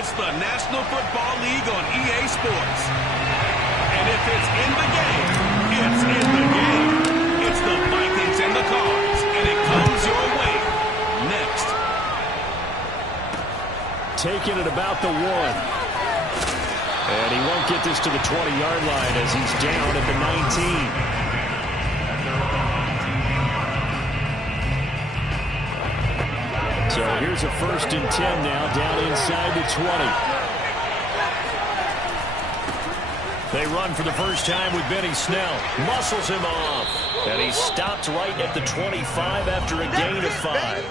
It's the National Football League on EA Sports. And if it's in the game, it's in the game. It's the Vikings and the Cards, and it comes your way next. Taking it about the 1. And he won't get this to the 20-yard line as he's down at the 19. So here's a 1st and 10 now, down inside the 20. They run for the first time with Benny Snell. Muscles him off. And he stopped right at the 25 after a gain of 5.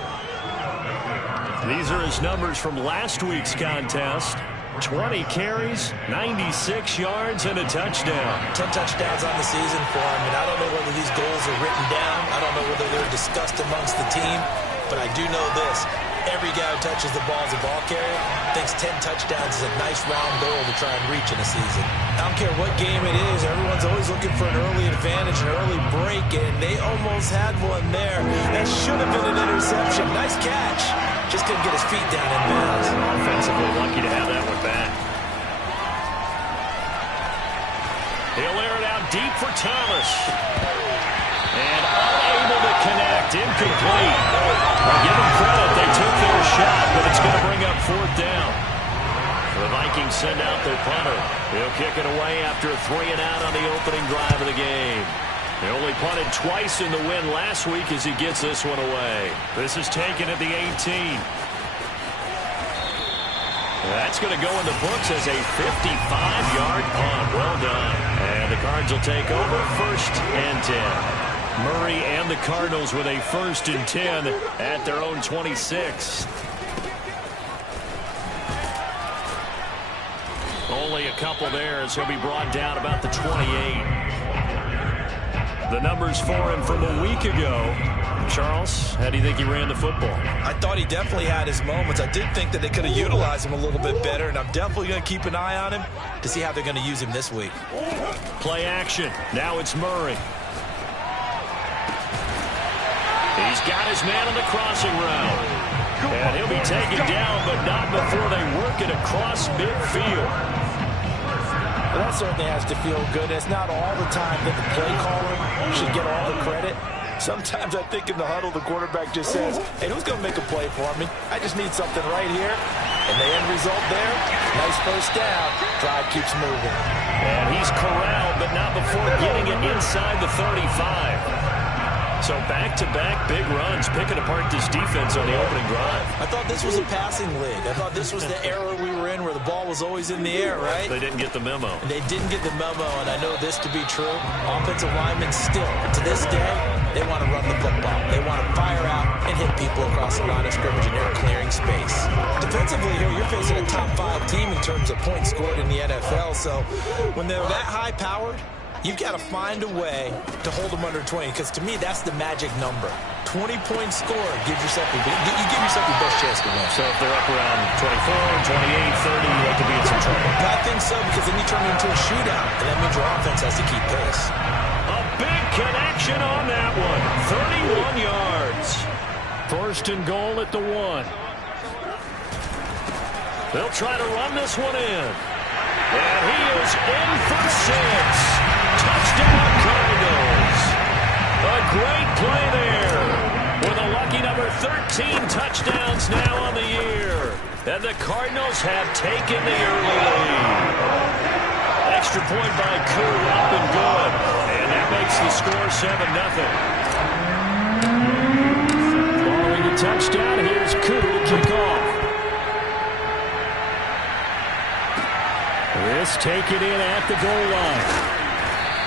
These are his numbers from last week's contest. 20 carries, 96 yards, and a touchdown. 10 touchdowns on the season for him. And I don't know whether these goals are written down. I don't know whether they're discussed amongst the team. But I do know this. Every guy who touches the ball as a ball carrier thinks 10 touchdowns is a nice round goal to try and reach in a season. I don't care what game it is. Everyone's always looking for an early advantage, an early break, and they almost had one there. That should have been an interception. Nice catch. Just couldn't get his feet down in bounds. Offensively lucky to have that one back. He'll air it out deep for Thomas. And unable to connect. Incomplete. Well, give them credit. They took their shot, but it's going to bring up 4th down. The Vikings send out their punter. He'll kick it away after a 3-and-out on the opening drive of the game. They only punted twice in the win last week as he gets this one away. This is taken at the 18. That's going to go in the books as a 55-yard punt. Well done. And the Cards will take over 1st and 10. Murray and the Cardinals with a 1st and 10 at their own 26. Only a couple there as he'll be brought down about the 28. The numbers for him from a week ago. Charles, how do you think he ran the football? I thought he definitely had his moments. I did think that they could have utilized him a little bit better, and I'm definitely going to keep an eye on him to see how they're going to use him this week. Play action. Now it's Murray. He's got his man on the crossing route. And he'll be taken down, but not before they work it across midfield. Well, that certainly has to feel good. It's not all the time that the play caller should get all the credit. Sometimes I think in the huddle, the quarterback just says, hey, who's going to make a play for me? I just need something right here. And the end result there, nice 1st down. Drive keeps moving. And he's corralled, but not before getting it inside the 35. So back-to-back big runs, picking apart this defense on the opening drive. I thought this was a passing league. I thought this was the era we were in where the ball was always in the air, right? They didn't get the memo. And they didn't get the memo, and I know this to be true. Offensive linemen still, to this day, they want to run the football. They want to fire out and hit people across the line of scrimmage, and they're clearing space. Defensively here, you're facing a top-5 team in terms of points scored in the NFL, so when they're that high-powered, you've got to find a way to hold them under 20, because to me, that's the magic number. 20 points scored, you give yourself your best chance to win. So if they're up around 24, 28, 30, they could be in some trouble. I think so, because then you turn it into a shootout, and that means your offense has to keep pace. A big connection on that one. 31 yards. 1st and goal at the 1. They'll try to run this one in. And he is in for 6. Touchdown Cardinals. A great play there. With a lucky number 13 touchdowns now on the year. And the Cardinals have taken the early lead. Extra point by Koo, up and good. And that makes the score 7-0. Following the touchdown, here's Koo to kick off. This taken in at the goal line.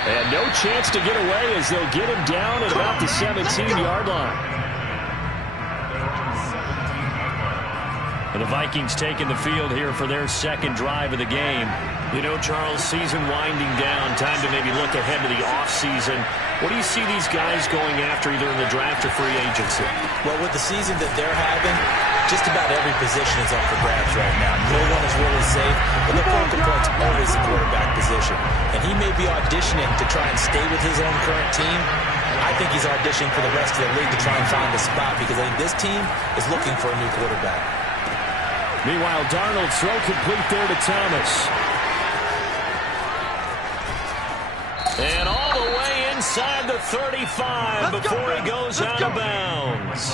And no chance to get away as they'll get him down at about the 17-yard line. And the Vikings taking the field here for their 2nd drive of the game. You know, Charles, season winding down, time to maybe look ahead to the offseason. What do you see these guys going after either in the draft or free agency? Well, with the season that they're having, just about every position is up for grabs right now. No one is really safe, but the focal point's always the quarterback position. And he may be auditioning to try and stay with his own current team. I think he's auditioning for the rest of the league to try and find a spot, because I think this team is looking for a new quarterback. Meanwhile, Darnold throw complete there to Thomas. And all the way inside the 35 before he goes out of bounds.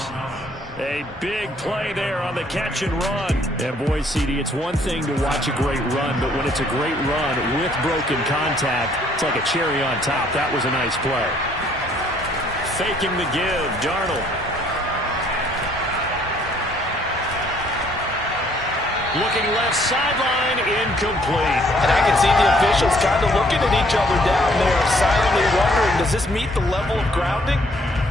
A big play there on the catch and run. And boy, CD, it's one thing to watch a great run, but when it's a great run with broken contact, it's like a cherry on top. That was a nice play. Faking the give, Darnold. Looking left sideline, incomplete. And I can see the officials kind of looking at each other down there, silently wondering, does this meet the level of grounding?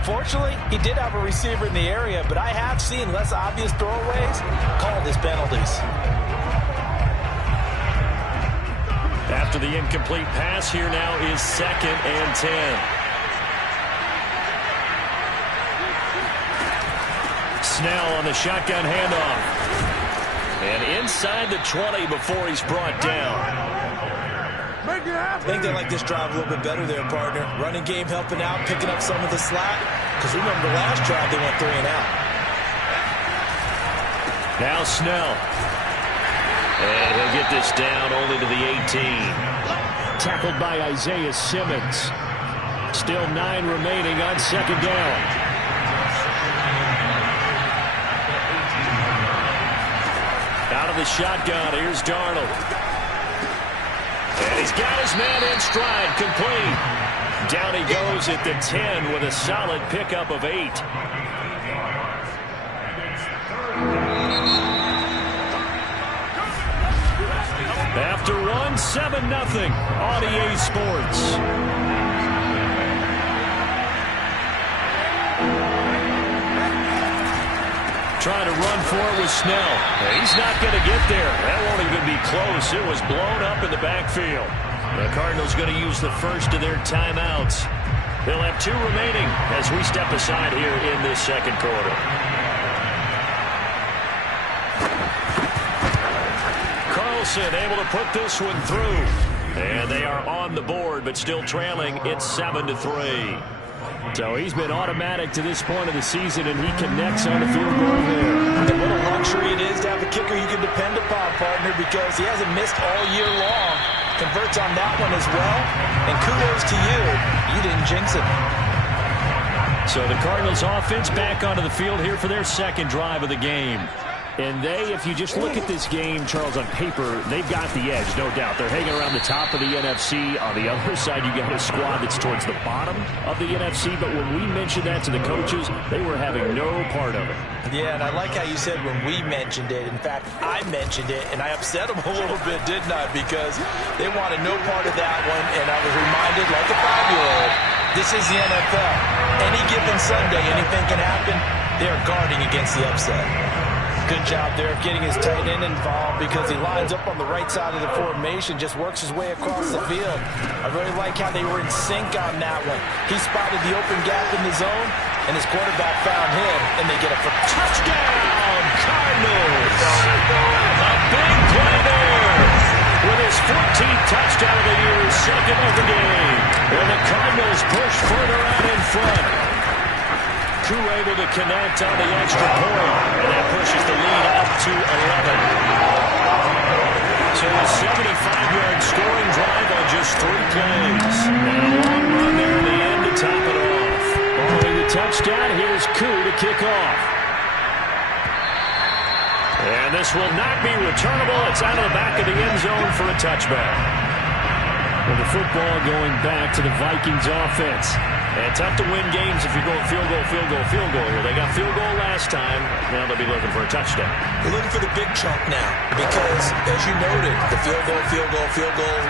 Fortunately, he did have a receiver in the area, but I have seen less obvious throwaways called as penalties. After the incomplete pass, here now is 2nd and 10. Snell on the shotgun handoff. And inside the 20 before he's brought down. I think they like this drive a little bit better there, partner. Running game helping out, picking up some of the slack. Because remember, the last drive they went 3 and out. Now Snell. And he'll get this down only to the 18. Tackled by Isaiah Simmons. Still 9 remaining on 2nd down. Out of the shotgun, here's Darnold. And he's got his man in stride, complete. Down he goes at the 10 with a solid pickup of 8. After one, 7-0 on EA Sports. Trying to run for it with Snell. He's not going to get there. That won't even be close. It was blown up in the backfield. The Cardinals going to use the first of their timeouts. They'll have 2 remaining as we step aside here in this 2nd quarter. Carlson able to put this one through. And they are on the board, but still trailing. It's 7-3. So he's been automatic to this point of the season, and he connects on the field goal there. And what a luxury it is to have a kicker you can depend upon, partner, because he hasn't missed all year long. Converts on that one as well. And kudos to you. You didn't jinx it. So the Cardinals offense back onto the field here for their 2nd drive of the game. And they, if you just look at this game, Charles, on paper, they've got the edge, no doubt. They're hanging around the top of the NFC. On the other side, you got a squad that's towards the bottom of the NFC. But when we mentioned that to the coaches, they were having no part of it. Yeah, and I like how you said when we mentioned it. In fact, I mentioned it, and I upset them a little bit, didn't I? Because they wanted no part of that one, and I was reminded, like a 5-year-old, this is the NFL. Any given Sunday, anything can happen. They're guarding against the upset. Good job there of getting his tight end involved because he lines up on the right side of the formation, just works his way across the field. I really like how they were in sync on that one. He spotted the open gap in the zone, and his quarterback found him, and they get a touchdown, Cardinals! A big play there with his 14th touchdown of the year, 2nd of the game. And the Cardinals push further out in front. Koo able to connect on the extra point, and that pushes the lead up to 11. So a 75-yard scoring drive on just 3 plays. And a long run there in the end to top it off. Following the touchdown, here's Koo to kick off. And this will not be returnable. It's out of the back of the end zone for a touchback. Well, the football going back to the Vikings offense. And tough to win games if you're going field goal here. They got field goal last time. Now they'll be looking for a touchdown. They're looking for the big chunk now because, as you noted, the field goal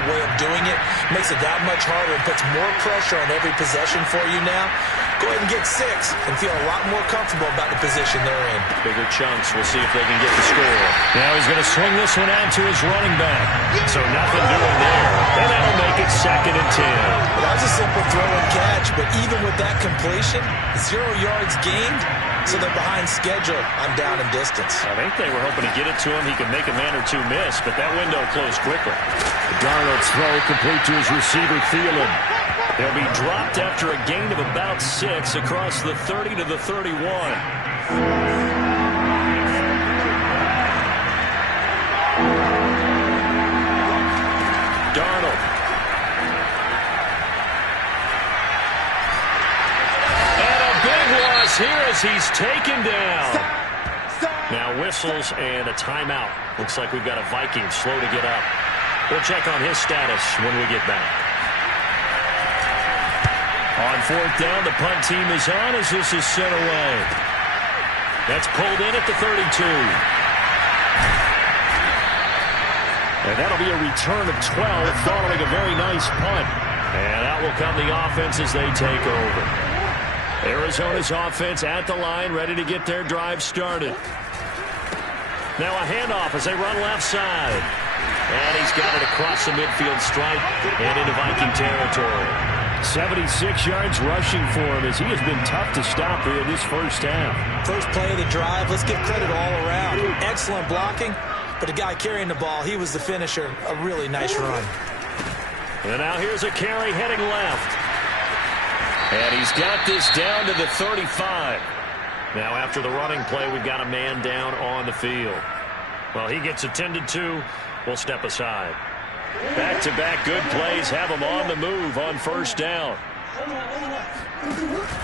way of doing it makes it that much harder and puts more pressure on every possession for you now. Go ahead and get 6 and feel a lot more comfortable about the position they're in. Bigger chunks. We'll see if they can get the score. Now he's going to swing this one out to his running back. So nothing doing there. And that'll make it 2nd and 10. Well, that was a simple throw and catch, but even with that completion, 0 yards gained, so they're behind schedule on down and distance. I think they were hoping to get it to him. He could make a man or 2 miss, but that window closed quickly. Darnold's throw complete to his receiver, Thielen. They'll be dropped after a gain of about 6 across the 30 to the 31. here as he's taken down. Now whistles and a timeout. Looks like we've got a Viking slow to get up. We'll check on his status when we get back. On fourth down, the punt team is on as this is sent away. That's pulled in at the 32. And that'll be a return of 12 following a very nice punt. And out will come the offense as they take over. Arizona's offense at the line, ready to get their drive started. Now a handoff as they run left side. And he's got it across the midfield stripe and into Viking territory. 76 yards rushing for him as he has been tough to stop here in this first half. First play of the drive, let's give credit all around. Excellent blocking, but the guy carrying the ball, he was the finisher. A really nice run. And now here's a carry heading left. And he's got this down to the 35. Now after the running play, we've got a man down on the field. Well, he gets attended to. We'll step aside. Back-to-back good plays have him on the move on first down.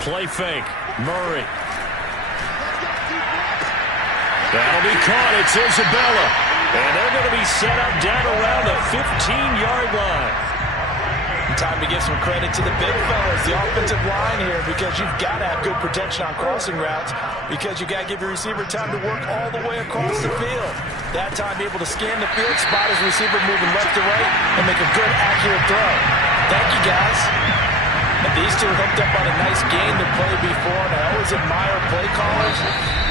Play fake. Murray. That'll be caught. It's Isabella. And they're going to be set up down around the 15-yard line. Time to give some credit to the big fellas, the offensive line here, because you've got to have good protection on crossing routes, because you got to give your receiver time to work all the way across the field. That time, be able to scan the field, spot his receiver moving left to right, and make a good, accurate throw. Thank you, guys. And these two hooked up on a nice game to play before, and I always admire play callers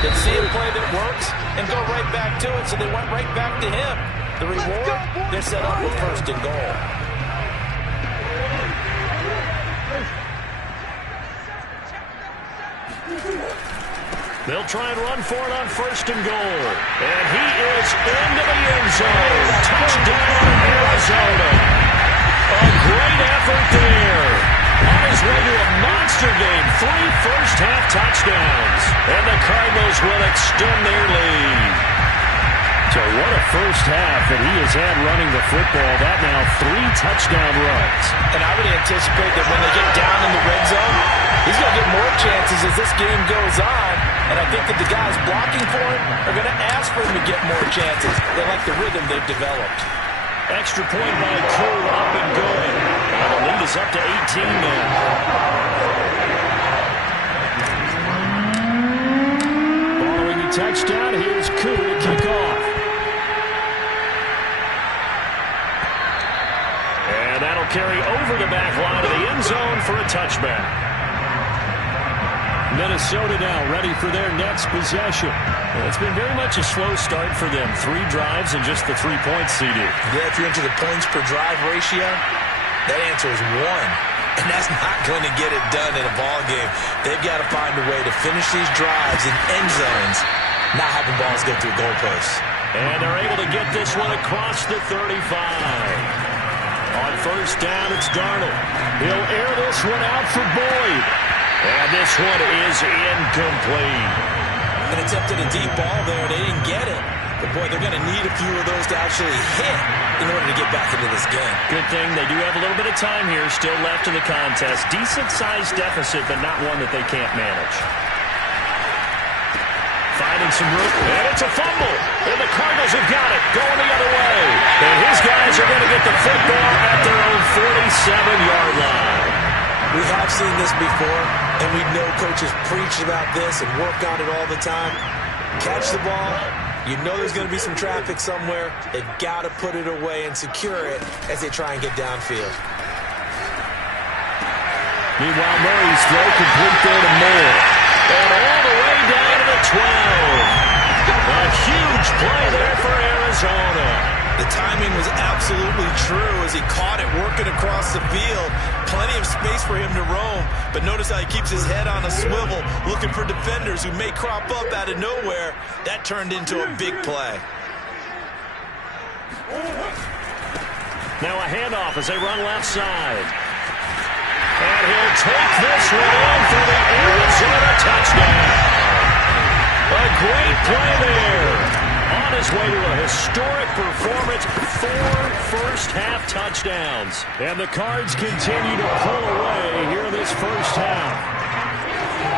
that see a play that works and go right back to it, so they went right back to him. The reward, they're set up with first and goal. They'll try and run for it on first and goal. And he is into the end zone. Touchdown, Arizona. A great effort there. On his way to a monster game. 3 first-half touchdowns. And the Cardinals will extend their lead. So what a first half that he has had running the football. That now 3 touchdown runs. And I would anticipate that when they get down in the red zone, he's going to get more chances as this game goes on. And I think that the guys blocking for him are going to ask for him to get more chances. They like the rhythm they've developed. Extra point by Koo, up and good. And the lead is up to 18 now. Following the touchdown, here's Koo to kick off. And that'll carry over the back line of the end zone for a touchback. Minnesota now ready for their next possession. Well, it's been very much a slow start for them. 3 drives and just the 3 points, CD. Yeah, if you're into the points per drive ratio, that answer is 1. And that's not going to get it done in a ball game. They've got to find a way to finish these drives in end zones, not having balls go through goalposts. And they're able to get this one across the 35. On first down, it's Darnold. He'll air this one out for Boyd. And this one is incomplete. And attempted a deep ball there. They didn't get it. But, boy, they're going to need a few of those to actually hit in order to get back into this game. Good thing they do have a little bit of time here still left in the contest. Decent-sized deficit, but not one that they can't manage. Finding some room. And it's a fumble. And the Cardinals have got it. Going the other way. And his guys are going to get the football at their own 47-yard line. We have seen this before, and we know coaches preach about this and work on it all the time. Catch the ball. You know there's going to be some traffic somewhere. They've got to put it away and secure it as they try and get downfield. Meanwhile, Murray's throw complete there to Moore. And all the way down to the 12. A huge play there for Arizona. The timing was absolutely true as he caught it working across the field. Plenty of space for him to roam. But notice how he keeps his head on a swivel, looking for defenders who may crop up out of nowhere. That turned into a big play. Now a handoff as they run left side. And he'll take this one on for the Arizona touchdown. A great play there. On his way to a historic performance, 4 first-half touchdowns. And the Cards continue to pull away here in this first half.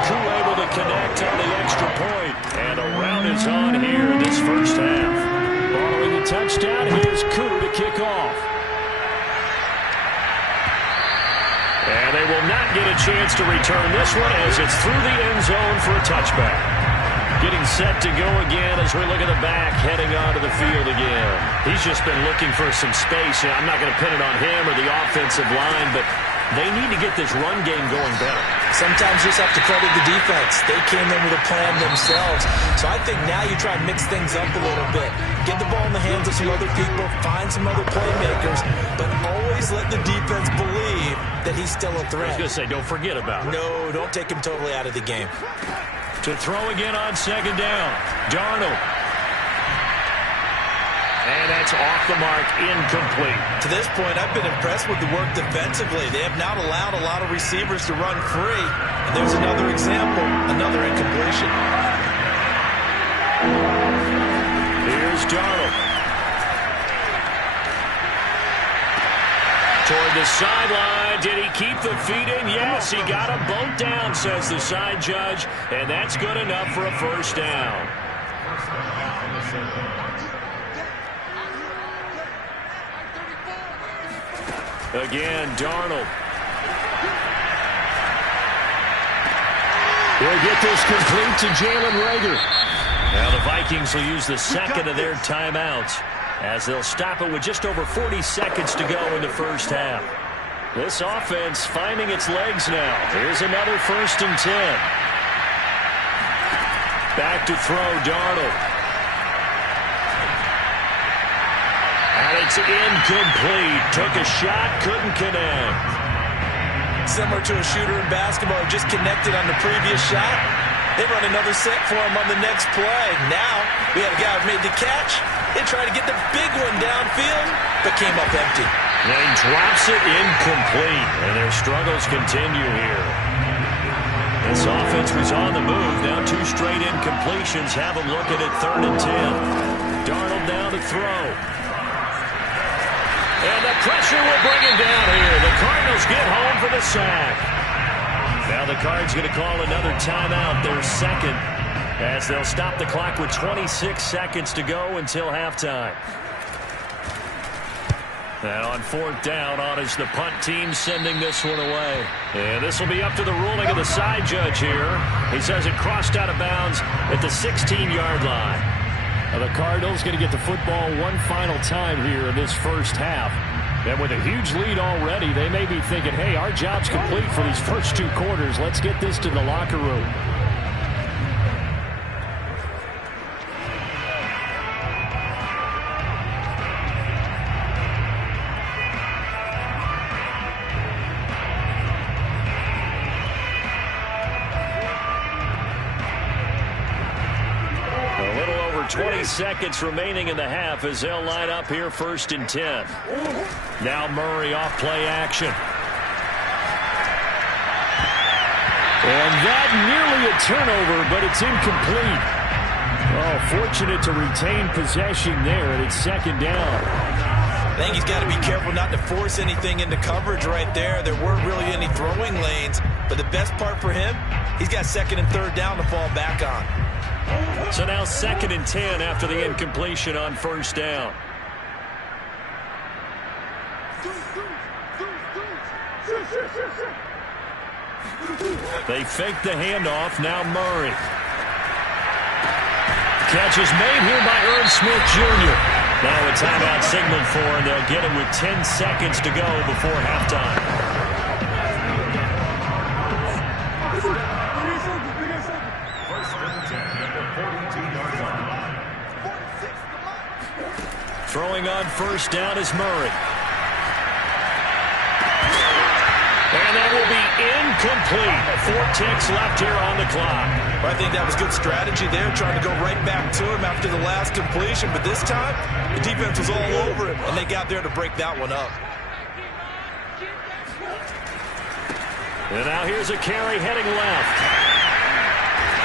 Koo able to connect on the extra point. And a round is on here in this first half. Following the touchdown, here's Koo to kick off. And they will not get a chance to return this one as it's through the end zone for a touchback. Getting set to go again as we look at the back, heading onto the field again. He's just been looking for some space. And I'm not going to pin it on him or the offensive line, but they need to get this run game going better. Sometimes you just have to credit the defense. They came in with a plan themselves. So I think now you try and mix things up a little bit. Get the ball in the hands of some other people, find some other playmakers, but always let the defense believe that he's still a threat. I was going to say, don't forget about it. No, don't take him totally out of the game. To throw again on second down, Darnold. And that's off the mark, incomplete. To this point, I've been impressed with the work defensively. They have not allowed a lot of receivers to run free. And there's another example, another incompletion. Here's Darnold. Toward the sideline. Did he keep the feet in? Yes, he got them both down, says the side judge. And that's good enough for a first down. Again, Darnold. He'll get this complete to Jalen Reagor. Now the Vikings will use the second of their timeouts as they'll stop it with just over 40 seconds to go in the first half. This offense finding its legs now. Here's another 1st and 10. Back to throw, Darnold. And it's incomplete. Took a shot, couldn't connect. Similar to a shooter in basketball who just connected on the previous shot. They run another set for him on the next play. Now we have a guy who made the catch. They try to get the big one downfield, but came up empty. And he drops it incomplete, and their struggles continue here. This offense was on the move. Now 2 straight incompletions have them looking at 3rd and 10. Darnold down to throw. And the pressure will bring him down here. The Cardinals get home for the sack. Now the Cards going to call another timeout, their second, as they'll stop the clock with 26 seconds to go until halftime. Now on 4th down, on is the punt team sending this one away. And this will be up to the ruling of the side judge here. He says it crossed out of bounds at the 16-yard line. Now the Cardinals going to get the football one final time here in this first half. And with a huge lead already, they may be thinking, hey, our job's complete for these first 2 quarters. Let's get this to the locker room. A little over 20 seconds remaining in the half as they'll line up here 1st and 10. Now Murray off play action. And that nearly a turnover, but it's incomplete. Oh, fortunate to retain possession there, and it's 2nd down. I think he's got to be careful not to force anything into coverage right there. There weren't really any throwing lanes, but the best part for him, he's got 2nd and 3rd down to fall back on. So now 2nd and 10 after the incompletion on 1st down. They fake the handoff. Now Murray. Catch is made here by Irv Smith Jr. Now a timeout signaled for, and they'll get him with 10 seconds to go before halftime. Throwing on 1st down is Murray. And that will be incomplete. 4 ticks left here on the clock. Well, I think that was good strategy there, trying to go right back to him after the last completion. But this time, the defense was all over him, and they got there to break that one up. And now here's a carry heading left.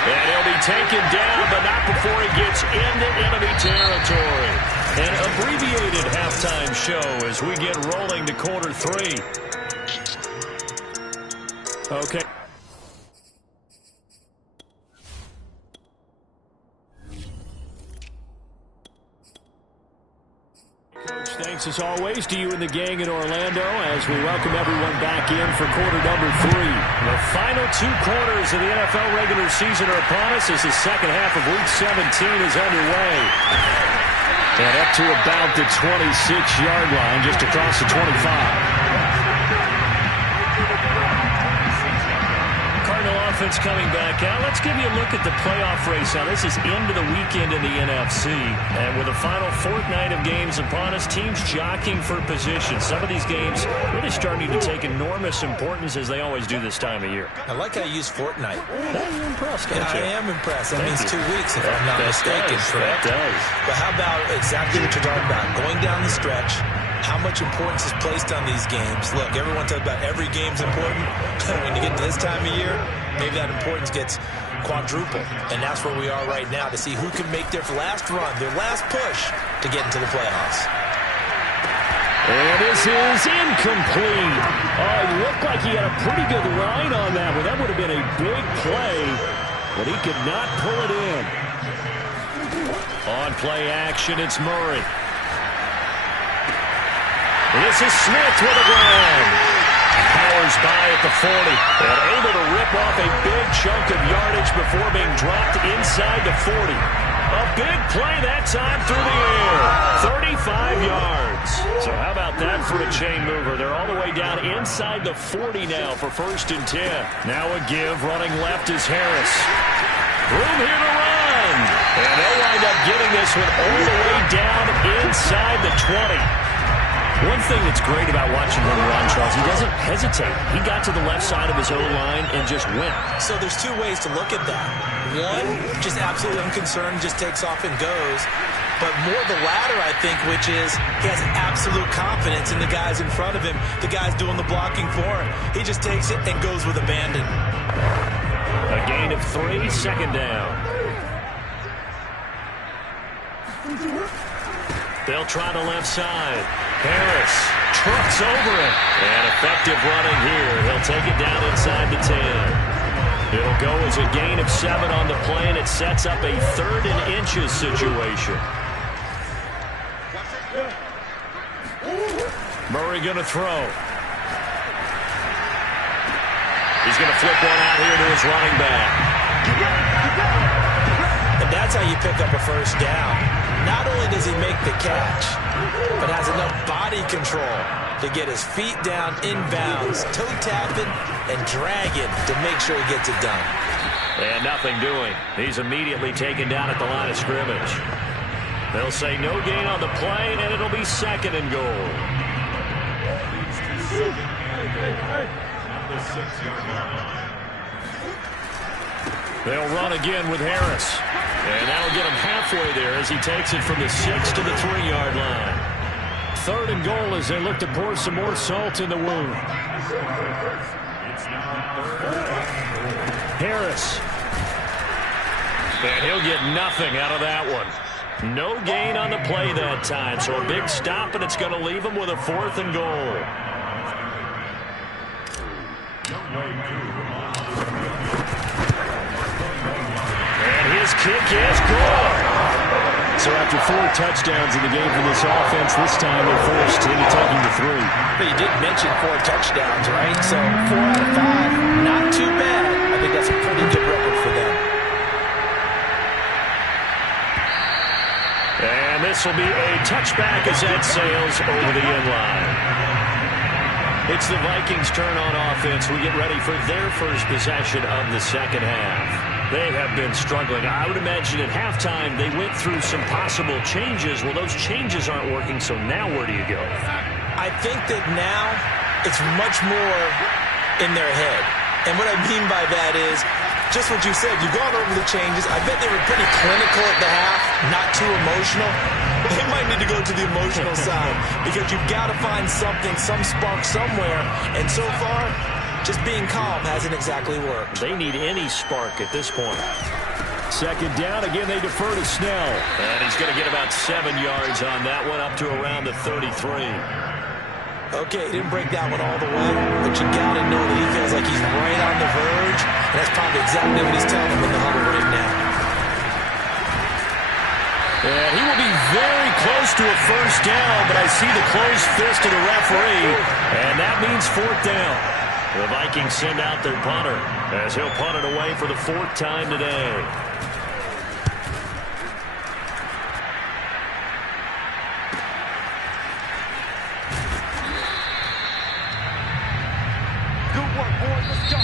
And he'll be taken down, but not before he gets into enemy territory. An abbreviated halftime show as we get rolling to quarter 3. Okay. Thanks as always to you and the gang in Orlando as we welcome everyone back in for quarter number 3. The final 2 quarters of the NFL regular season are upon us as the second half of Week 17 is underway. And up to about the 26-yard line, just across the 25. Offense coming back out. Let's give you a look at the playoff race now. This is into the weekend in the NFC. And with the final fortnight of games upon us, teams jockeying for position. Some of these games really starting to take enormous importance as they always do this time of year. I like how you use fortnight. You're impressed, don't you? I am impressed. That means 2 weeks if I'm not mistaken. That does. But how about exactly what you're talking about? Going down the stretch, how much importance is placed on these games. Look, everyone talks about every game's important. When you get to this time of year, maybe that importance gets quadrupled. And that's where we are right now to see who can make their last run, their last push to get into the playoffs. And this is incomplete. Oh, it looked like he had a pretty good line on that one. That would have been a big play, but he could not pull it in. On play action, it's Murray. This is Smith with a grab. Powers by at the 40 and able to rip off a big chunk of yardage before being dropped inside the 40. A big play that time through the air. 35 yards. So how about that for a chain mover? They're all the way down inside the 40 now for 1st and 10. Now a give. Running left is Harris. Room here to run. And they'll wind up getting this one all the way down inside the 20. One thing that's great about watching him run, Charles, he doesn't hesitate. He got to the left side of his O-line and just went. So there's 2 ways to look at that. One, just absolutely unconcerned, just takes off and goes. But more the latter, I think, which is he has absolute confidence in the guys in front of him, the guys doing the blocking for him. He just takes it and goes with abandon. A gain of 3, 2nd down. They'll try the left side. Harris trucks over it. And effective running here. He'll take it down inside the 10. It'll go as a gain of 7 on the play, and it sets up a 3rd and inches situation. Murray going to throw. He's going to flip one out here to his running back. And that's how you pick up a 1st down. Not only does he make the catch, but has enough body control to get his feet down inbounds, toe tapping and dragging to make sure he gets it done. And nothing doing. He's immediately taken down at the line of scrimmage. They'll say no gain on the play, and it'll be 2nd and goal. They'll run again with Harris. And that'll get him halfway there as he takes it from the 6 to the 3-yard line. 3rd and goal as they look to pour some more salt in the wound. Harris. And he'll get nothing out of that one. No gain on the play that time. So a big stop, and it's going to leave him with a 4th and goal. His kick is good. So after 4 touchdowns in the game for this offense, this time they're forced into taking the 3. But you did mention 4 touchdowns, right? So 4 out of 5, not too bad. I think that's a pretty good record for them. And this will be a touchback as that sails over the end line. It's the Vikings' turn on offense. We get ready for their first possession of the 2nd half. They have been struggling. I would imagine at halftime they went through some possible changes. Well, those changes aren't working, so now where do you go? I think that now it's much more in their head. And what I mean by that is just what you said. You've gone over the changes. I bet they were pretty clinical at the half, not too emotional. They might need to go to the emotional side because you've got to find something, some spark somewhere. And so far, just being calm hasn't exactly worked. They need any spark at this point. 2nd down. Again, they defer to Snell. And he's going to get about 7 yards on that one, up to around the 33. Okay, he didn't break that one all the way, but you got to know that he feels like he's right on the verge, and that's probably exactly what he's telling him in the huddle right now. And he will be very close to to a first down, but I see the closed fist of the referee, and that means fourth down. The Vikings send out their punter as he'll punt it away for the fourth time today. Good work, boys. Let's go.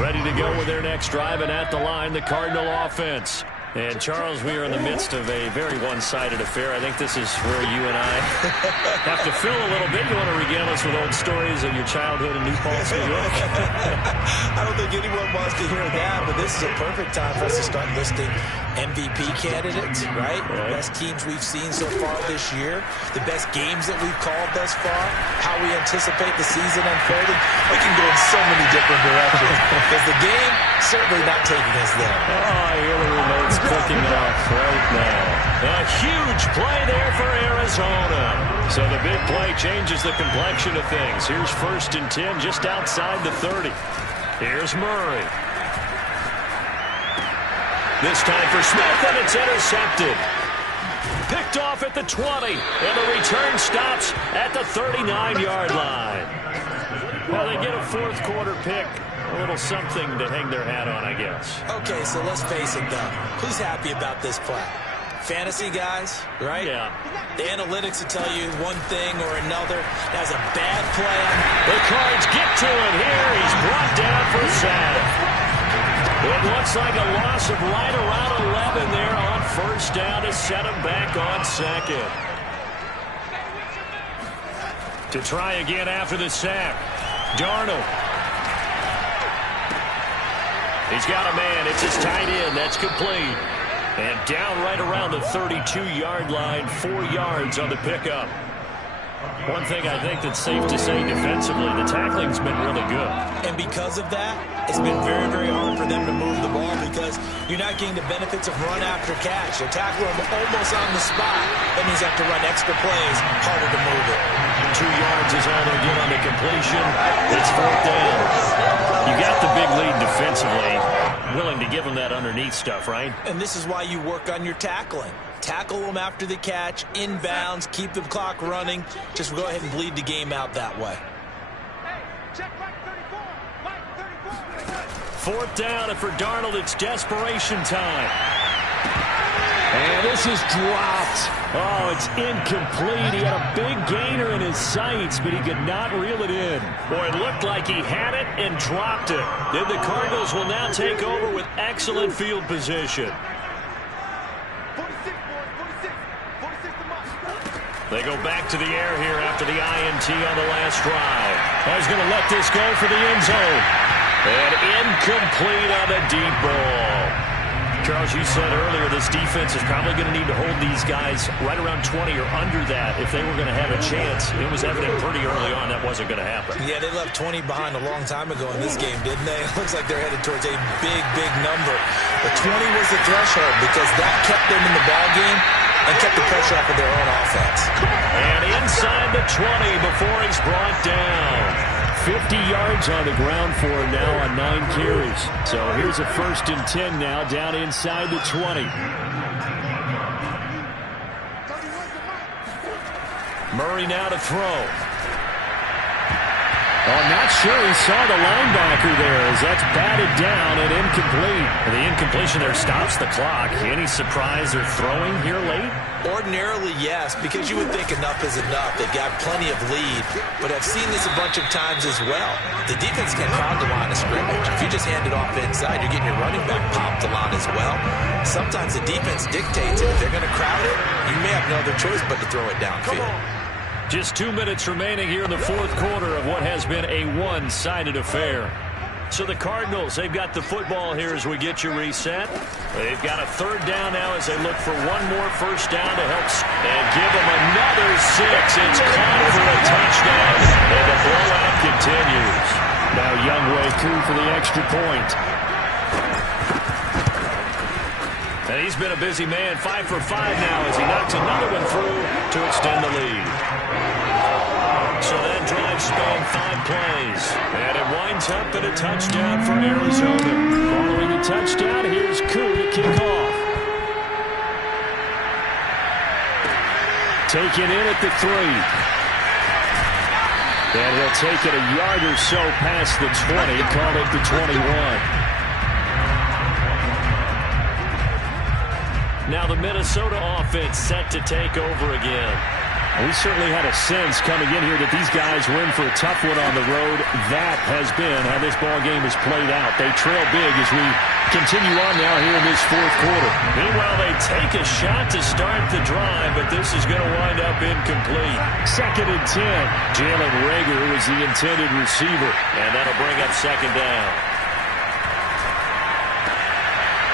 Ready to go with their next drive, and at the line, the Cardinal offense. And, Charles, we are in the midst of a very one-sided affair. I think this is where you and I have to fill a little bit. You want to regale us with old stories of your childhood in New Paltz, New York? I don't think anyone wants to hear that, but this is a perfect time for us to start listing MVP candidates, right? The best teams we've seen so far this year, the best games that we've called thus far, how we anticipate the season unfolding. We can go in so many different directions because the game certainly not taking us there. Oh, I hear the remote's clicking off right now. A huge play there for Arizona. So the big play changes the complexion of things. Here's 1st and 10 just outside the 30. Here's Murray. This time for Smith, and it's intercepted. Picked off at the 20, and the return stops at the 39-yard line. Well, they get a fourth-quarter pick. A little something to hang their hat on, I guess. Okay, so let's face it, though. Who's happy about this play? Fantasy guys, right? Yeah. The analytics will tell you one thing or another. That's a bad play. The Cards get to him here. He's brought down for a sack. It looks like a loss of right around 11 there on first down to set him back on second. To try again after the sack. Darnold. He's got a man. It's his tight end. That's complete. And down right around the 32-yard line, 4 yards on the pickup. One thing I think that's safe to say defensively, the tackling's been really good. And because of that, it's been very, very hard for them to move the ball because you're not getting the benefits of run after catch. They're tackling them almost on the spot. That means you have to run extra plays, harder to move it. 2 yards is all they'll get on the completion. It's fourth down. You got the big lead defensively. Willing to give them that underneath stuff, right? And this is why you work on your tackling. Tackle them after the catch, inbounds, keep the clock running. Just go ahead and bleed the game out that way. Fourth down, and for Darnold, it's desperation time. And this is dropped. Oh, it's incomplete. He had a big gainer in his sights, but he could not reel it in. Boy, it looked like he had it and dropped it. Then the Cardinals will now take over with excellent field position. They go back to the air here after the INT on the last drive. He's going to let this go for the end zone. And incomplete on the deep ball. Charles, you said earlier this defense is probably going to need to hold these guys right around 20 or under that if they were going to have a chance. It was evident pretty early on that wasn't going to happen. Yeah, they left 20 behind a long time ago in this game, didn't they? It looks like they're headed towards a big, big number. But 20 was the threshold because that kept them in the ball game and kept the pressure off of their own offense. And inside the 20 before he's brought down. 50 yards on the ground for him now on 9 carries. So here's a 1st and 10 now down inside the 20. Murray now to throw. Oh, I'm not sure he saw the linebacker there as that's batted down and incomplete. The incompletion there stops the clock. Any surprise they're throwing here late? Ordinarily, yes, because you would think enough is enough. They've got plenty of lead, but I've seen this a bunch of times as well. The defense can't crowd the line of scrimmage. If you just hand it off inside, you're getting your running back popped the line as well. Sometimes the defense dictates it. If they're going to crowd it, you may have no other choice but to throw it downfield. Just 2 minutes remaining here in the fourth quarter of what has been a one-sided affair. So the Cardinals, they've got the football here as we get you reset. They've got a third down now as they look for one more first down to help and give them another 6. It's caught for a touchdown, and the blowout continues. Now Youngway through for the extra point. And he's been a busy man, 5 for 5 now as he knocks another one through to extend the lead. So then drive spanned 5 plays. And it winds up in a touchdown for Arizona. Following the touchdown, here's Koo to kick off. Taken in at the 3. And he'll take it a yard or so past the 20, call it the 21. Now the Minnesota offense set to take over again. We certainly had a sense coming in here that these guys were in for a tough one on the road. That has been how this ball game has played out. They trail big as we continue on now here in this fourth quarter. Meanwhile, they take a shot to start the drive, but this is going to wind up incomplete. 2nd and 10. Jalen Reagor was the intended receiver, and that'll bring up 2nd down.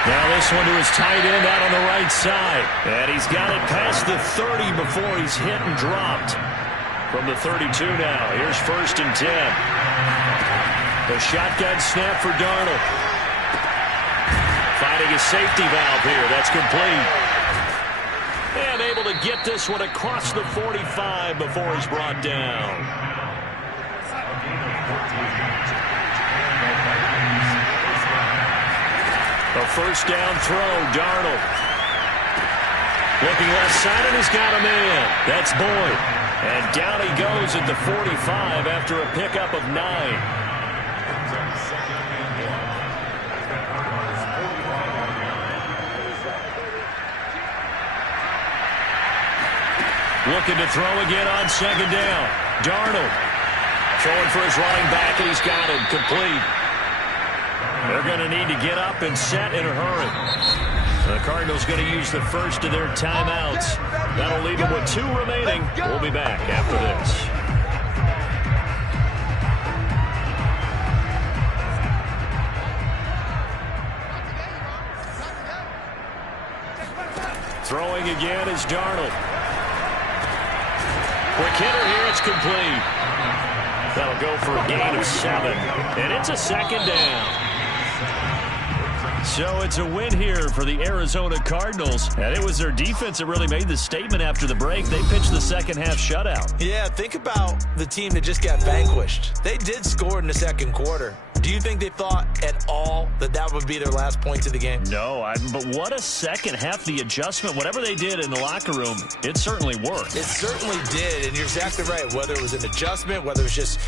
Now this one to his tight end out on the right side. And he's got it past the 30 before he's hit and dropped. From the 32 now, here's 1st and 10. The shotgun snap for Darnold. Finding a safety valve here. That's complete. And able to get this one across the 45 before he's brought down. A 1st down throw, Darnold. Looking left side, and he's got a man. That's Boyd. And down he goes at the 45 after a pickup of 9. Looking to throw again on 2nd down. Darnold throwing for his running back, and he's got it complete. They're going to need to get up and set in a hurry. The Cardinals going to use the first of their timeouts. That'll leave them with 2 remaining. We'll be back after this. Throwing again is Darnold. Quick hitter here, it's complete. That'll go for a gain of 7. And it's a 2nd down. So it's a win here for the Arizona Cardinals. And it was their defense that really made the statement after the break. They pitched the second half shutout. Yeah, think about the team that just got vanquished. They did score in the 2nd quarter. Do you think they thought at all that that would be their last points of the game? No, but what a second half. The adjustment, whatever they did in the locker room, it certainly worked. It certainly did, and you're exactly right. Whether it was an adjustment, whether it was just